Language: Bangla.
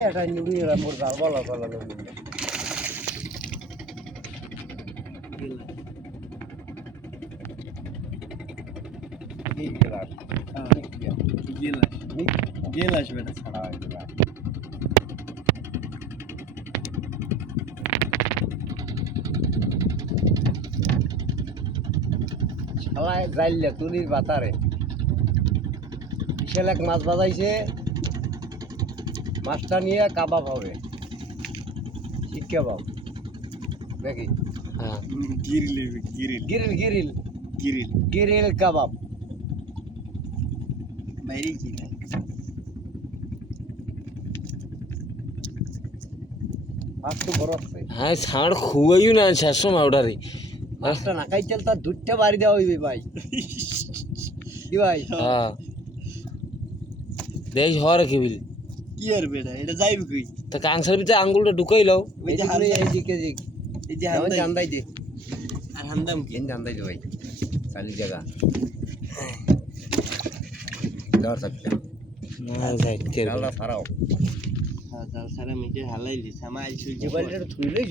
এটা নিউরা মোর জাল বলা বলা লোক ঠিক গেলাস গেলাস বেটা ছাড়া হইবা শালায় জাইলে তুলির বাতারে বিশাল এক মাছ বাজাইছে মাছটা নিয়ে কাবাব হবে শিক কাবাব নাকি হ্যাঁ গিরিল গিরিল গিরিল গিরিল কাবাব বাইরে কি মাছ তো বড় আছে হ্যাঁ ছাড় খুয়াইও না শেষ সময় ওটারে মাছটা না খাইতেল তার দুধটা বাড়ি দেওয়া হইবে ভাই কি ভাই হ্যাঁ দেখ হওয়ার কি বলি কি আর বেটা এটা যাইবে কই তা কাংসার ভিতরে আঙ্গুলটা ঢুকাই লাও ওই যে হাল এই দিকে এই যে হাল জান্দাই দে আর হান্দাম কি জান্দাই দে ভাই খালি জায়গা দাও সবটা না যাই কে ডালা ফারাও হ্যাঁ দাও সারা মিটে হালাইলি সামাই সুজি বলটা থুইলেই